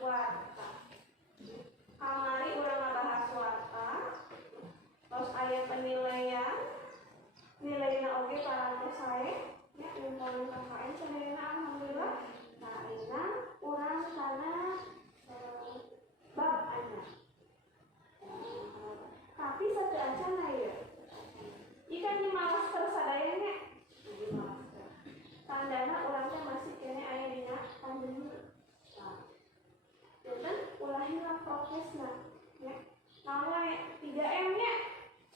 Warta. Kamari urang ngabahas warta. Terus aya penilaian. Nilainya oge parantos sae. Ya, ngumpulin KKN sebenarnya alhamdulillah. Nah, ini urang kana bab anyar. Tapi satu acan ya. Jika di master sadayanya, di master. Tandana urangnya masih kene aya dina pandemi. Dan ulahnya prokesna, ya. Namanya 3M nya.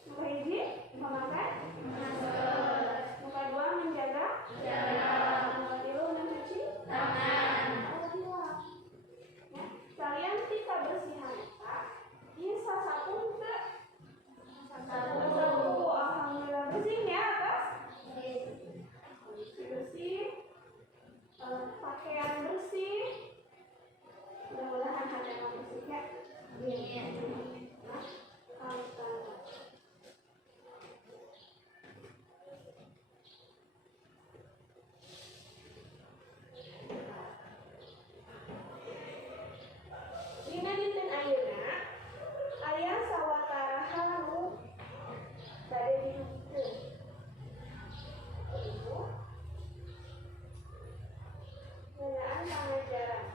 Nomor hiji, memakai masker. Nomor 2, menjaga jarak. Nomor 3, mencuci tangan. Ya, kalian ketika bersihan bisa sabun ke satu. Alhamdulillah bersih ya atas. Bersih. Pakaian bersih. Mudah-mudahan hati yang bersih ya. Dina dinten ayeuna aya sawataraha nu bade dihubungkeun. Ibu ngeunaan pangajaran.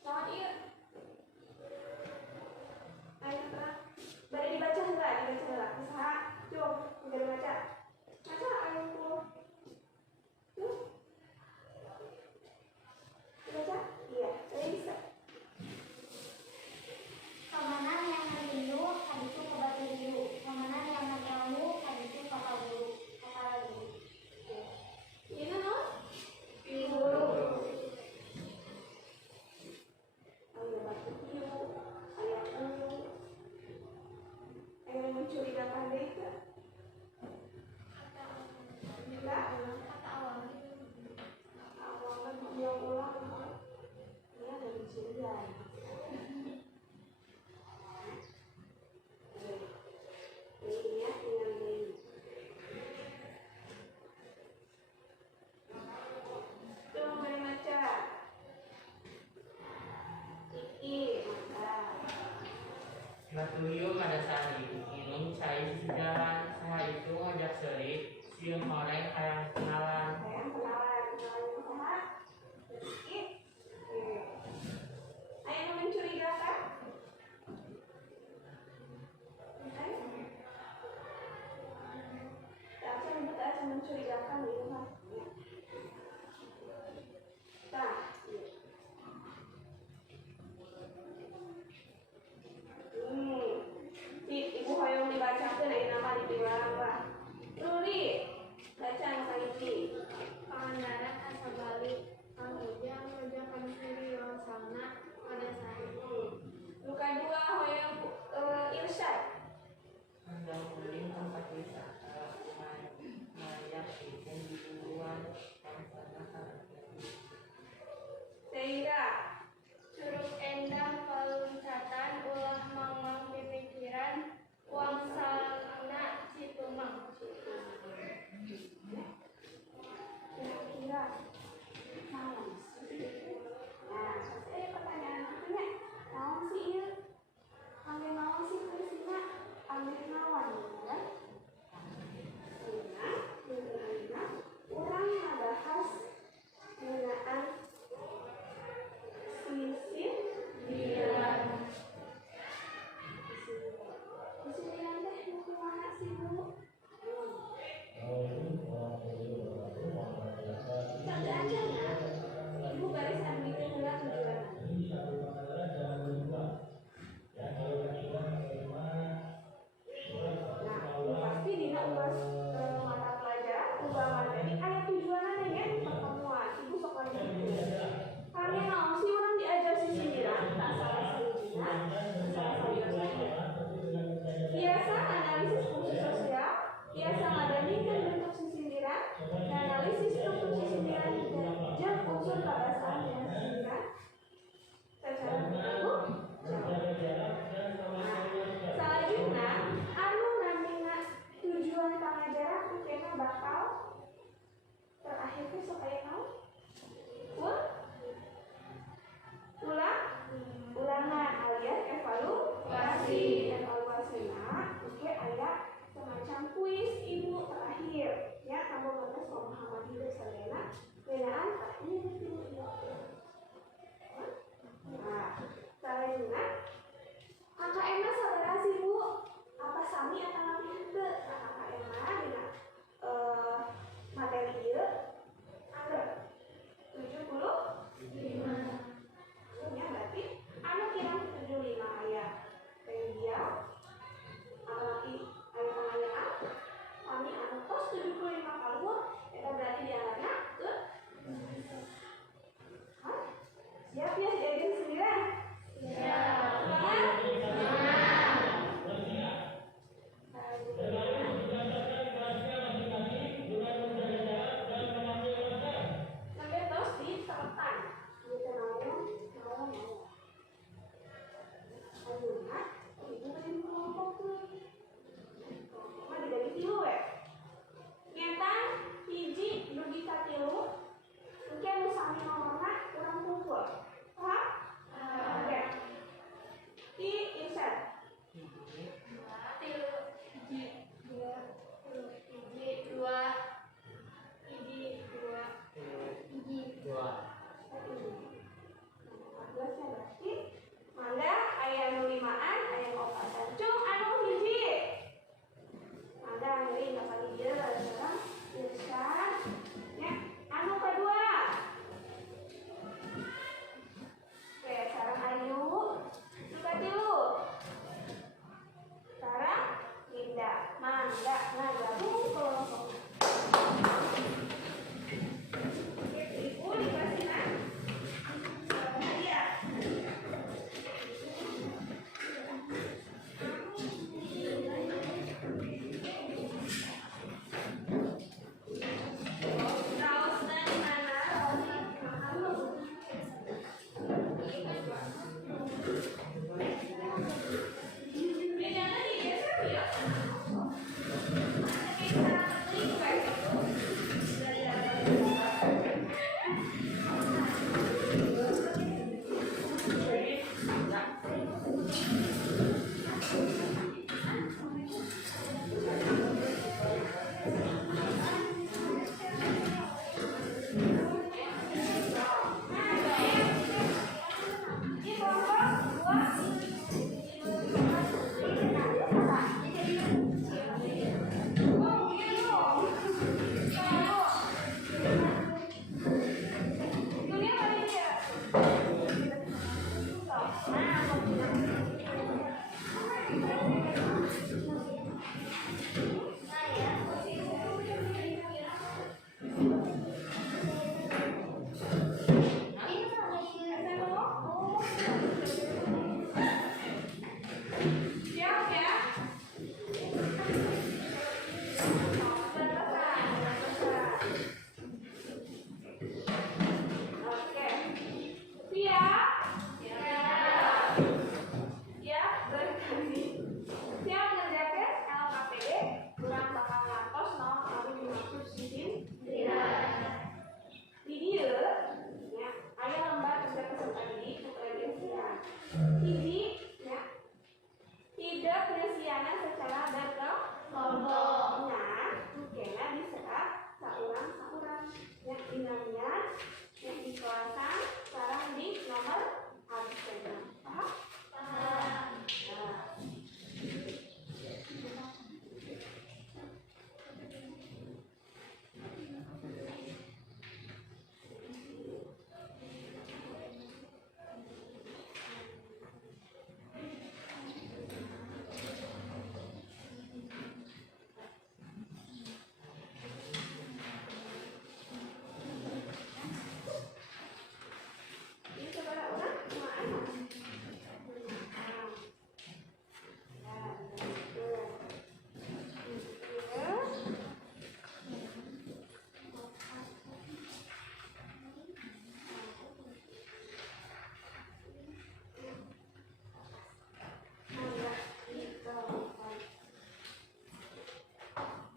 Selamat iya. Ayo terang. Bade dibaca heula, Kusaha? Coba udah baca. Baca ayo tuh. Tuh. Baca? Iya, saya bisa. Kamanan yang hadiru, hadiru kepada guru. Kamanan yang hadiru, hadiru kata guru. Kata guru. Ini no? Guru. Ayo baca guru. Ayo guru. Ayo mencurigakan deh ke? Enggak. Kata awal. Awalnya dia ulang. Ini ada mencurigai. Ini ya, tinggal ini. Tuh, mari baca. Iki, maka. Batuyu madasari, inung cai sejalan, sehari itu ngajak seri, siung horeng hayang kenalan. Sayang kenalan usaha. Iki. Ayo mencurigakan. Akan kita akan mencurigakan di rumah. Nah, ibu hoyong dibacakan dari nama di pilar apa? Ruli, baca yang kali ini. Siap ya? Oke. Siap? Siap berkali. Siap ngerjakan LKPD kurang bakal ngatos naon anu dimaksud izin di dieu nya aya lembar kerja peserta didik keprevensian. Hiji nya tidak penyesianan secara berkelompok. Nah, mungkinnya diserat saurang-saurang yang dinamnya yang di kelasan sekarang di nomor absennya. Paham? Nah. Ini kepada orang cuma anak.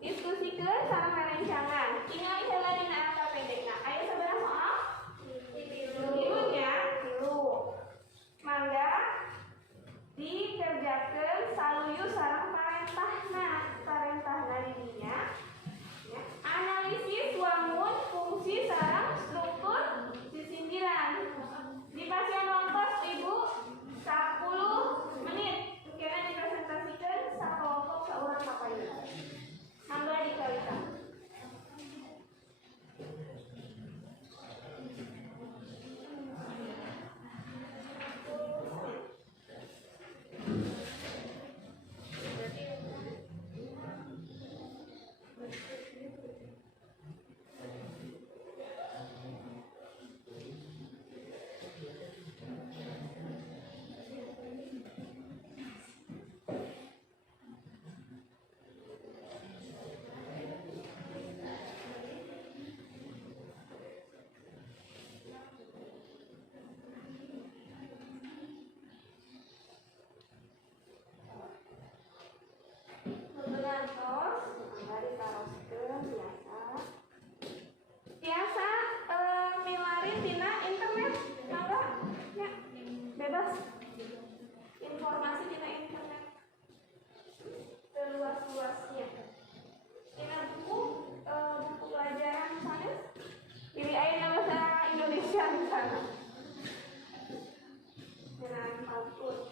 Diskusikan sareng rerencangan. Tingali heula dina LKPD. Nah, aya sabaraha soal? Tilunya, tilu. Mangga dikerjakeun saluyu sareng parentahna. Parentahna di dinya ya. Analisis wangun fungsi sareng struktur sisindiran. Dipasieun ongkos Ibu 10 menit. Kena dipresentasikan sakelompok saurang kapangi. Mangga dikalikan. Biasa milarin dina internet, mangga ya bebas informasi dina internet seluas-luasnya. Dina buku buku pelajaran misalnya pilih aja bahasa Indonesia misalnya. Dengan output.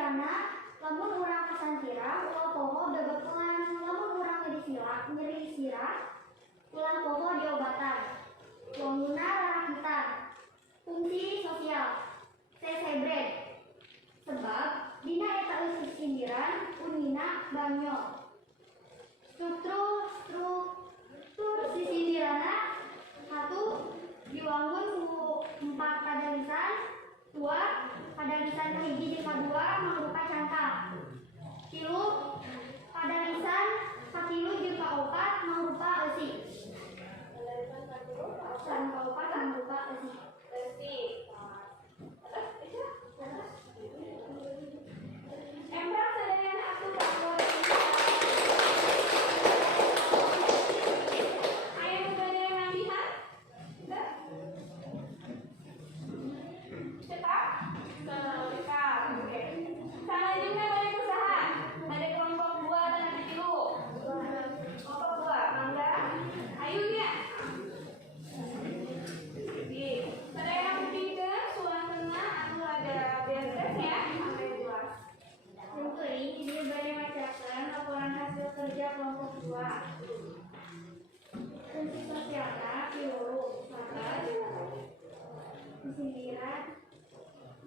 sindirana lamun urang kasantira ulah poho bebekelan lamun urang nyeri sirah ulah poho diobatan wangunna rarakitan fungsi sosial sesebred sebab dina eta eusis sindiran unina banyo struktur sisindirana satu diwangun ku 4 kadalisan 2 kadalisan kahiji jeung kadua mangrupa cangkang 3 kadalisan kakilu jeung kaopat mangrupa eusi dan kaopat mangrupa eusi Embrang sadayana atuh bahwa aya nu bade ngambihan? Teu? Cetak? Cetak. Oke. Salajengna bade kusaha? Bade kelompok 2 dan 3. Kelompok 2, mangga. Ayo nya. Di sadayana pupingkeun suasana anu ada beres ya, sampai luas. Untuk ini dia bade macakeun laporan hasil kerja kelompok 2. Fungsi sosialna diurut sabar sindiran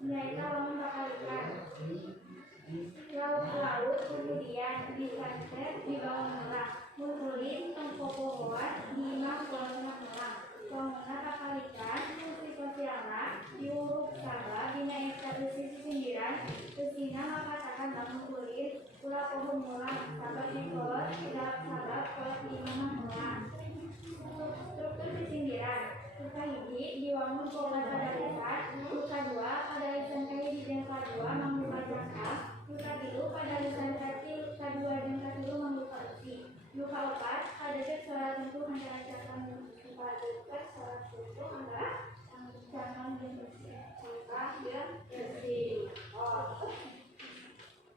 nyaita lamun bakalikan laut kemudian disantet di bawah merak mukulin tengkopohoan di imah kelompok merak kelompokna bakalikan fungsi sosialna diurut sabar dina eta eusi sindiran eusina mapatakan lamun kulin ulah pohon merak sabar dikolot ulah sabar kolot di imah merak struktur sindiran luka hiji diwangun pola kadalisan luka 2 kadalisan kahiji jeung kadua mangrupa cangkang luka 3 kadalisan kaki luka 2 jeung katilu mangrupa eusi luka 4 kadeukeut salah tentu antara cangkang luka deukeut salah tentu antara cangkang jeung eusi Cangkang jeung eusi. Oh.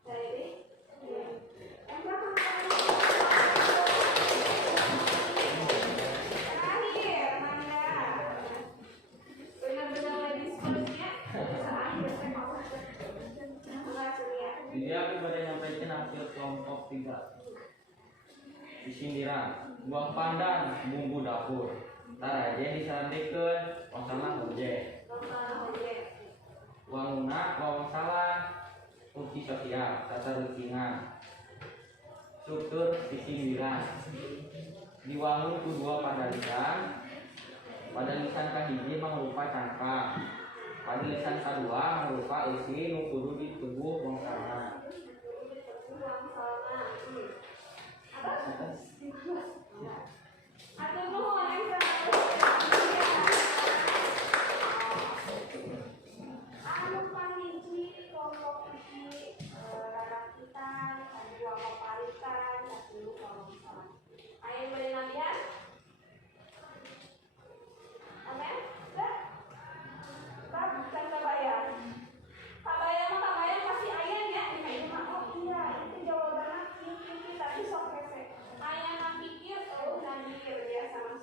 Jadi embrang terakhir, mangga. Benar-benar diskusinya terakhir saya mau. Mangga Surya. Jadi aku pada nyampaikan hasil kelompok 3. Di sindiran, buang pandan, bumbu dapur. Tar aja disandikeun, masalah ojek. Masalah ojek. Wangunna wawasalan, fungsi sosial, tata rutingan. Struktur sisindiran. Diwangun ku 2 padalisan. Padalisan kahiji mangrupa cangkang. Padalisan kadua mangrupa eusi nu kudu ditubuh bongkarna. Atur nuhun anu panginci kelompok iki rarakitan, kadua paparitan, katilu kawasan. Aya yang bade ngambihan? Amen? Teu? Kan kabayang. Kabayang mah kabayang pasti aya nya dina ieu mah. Oh iya, itu jawabanna kieu tapi sok hese. Aya na pikir nadir biasa mah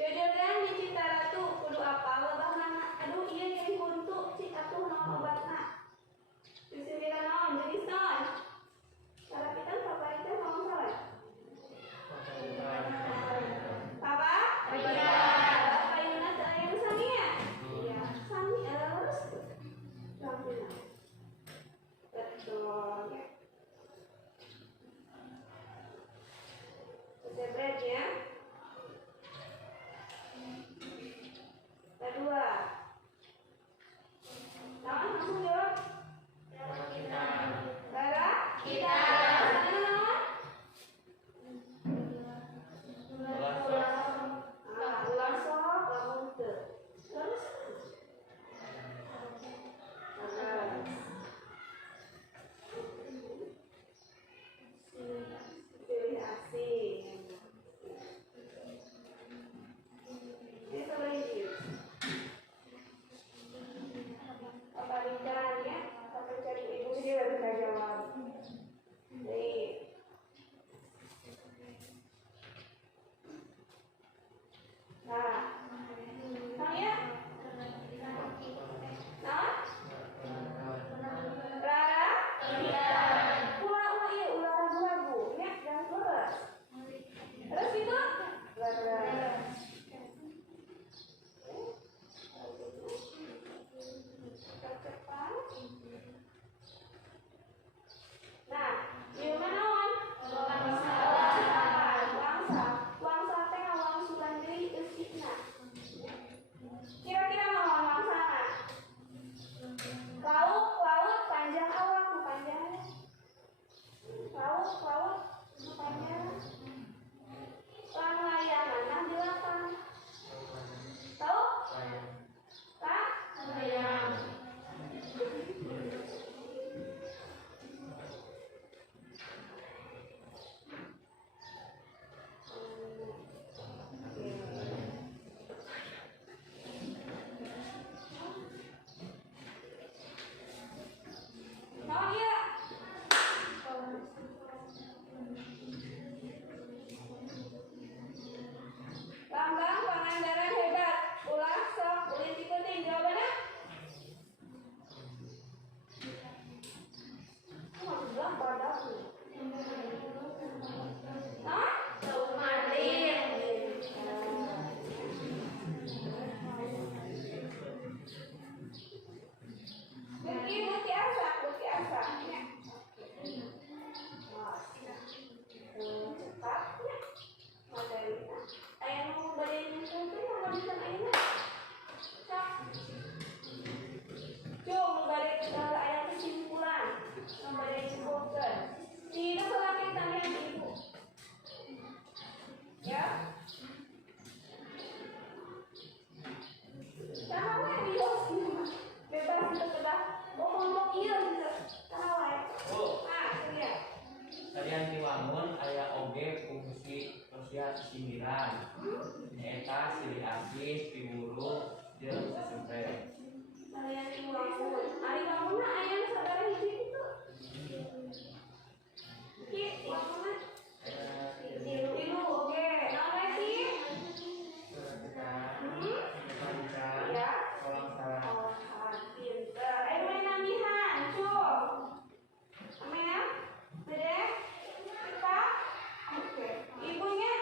Jodogan di Citaratu kudu apa lebah mana? Aduh iya jadi untuk cik atuh naon obatna. Disebutkan naon jadi son. Cara kita papai itu mau salah. Papa? Iya. Payuna saya sami ya? Iya. Sami harus. Rampina. Betul. Sebret ya. Kedua. Naon langsung jawab. Darah kita. Sana naon? Ulang sok lamun teu. Terus. Pilih asing. Ini sebenarnya. Apa bicara ya? Apa cari ibu dia baru bisa jawab. Baik. Nah, ya? Nah, Rara? Ulah iya ulah ragu-ragu ya, jangan terus. Terus itu? Leres. Cepat. Nah, di mana naon? Wangsa. Wangsa teh ngawang sulan deui geus isna. Kira-kira naon wangsana? Laut panjang awak nu panjang. Laut nu panjang. Panglayanana di lapang. Tahu? Pak? Layang. Oh iya. Lambang Pangandaran hebat. Ulah sok ulin ikutin jawabannya. Bilang badak nih. Hah? Marlin. Bukti asa. Ya. Cepat ya. Margarita. Ayah mau balik nyusun tuh mau bisa ayeuna. Cak. Cuk, balik ayah kesimpulan. Balik simpulkan. Tidak selagi tanya ibu. Ya. Kenapa yang bios bebas untuk kedah ngomong iya bisa. Kenapa ya? Lihat. Tadian diwangun aya oge fungsi sosial sindiran. Eta silih asis, piwuru, jeung sesempe. Kalian diwangun. Ari bangunna aya nu sabaraha hiji kitu? Ki, wangunna. Tilu oge. Naon wae sih? Ya. Oh, pinter. Ayo main namihan, cuk. Main ya? Dede? Kita? Oke. Ibunya?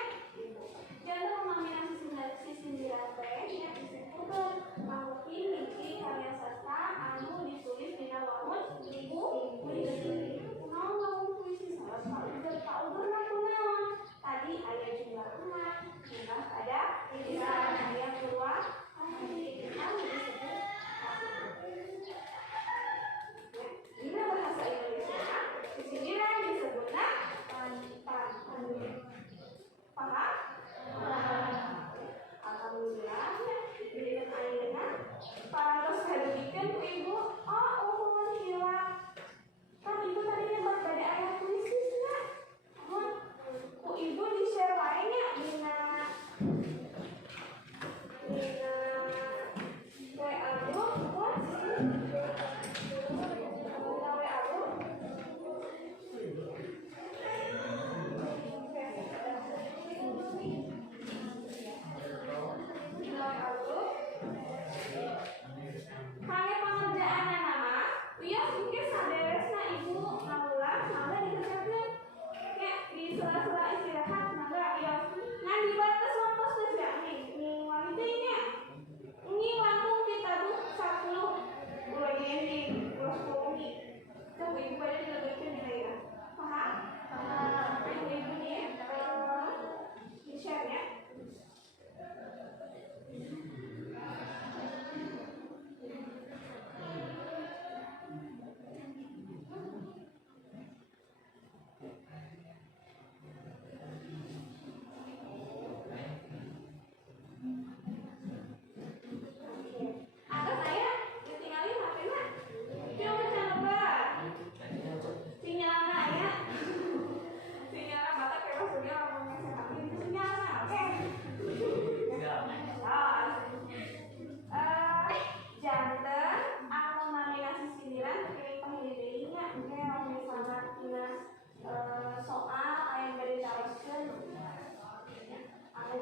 Ibu. Jangan maminan si sindiran teh ya disebutkeun makhluk hiji karya sastra anu ditulis dina wangun ibu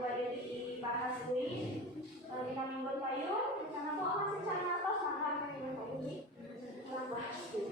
coba dibahas dulu. Dina minggu payung, di sana kok masih cari atas, maka minggu payung di bahas dulu.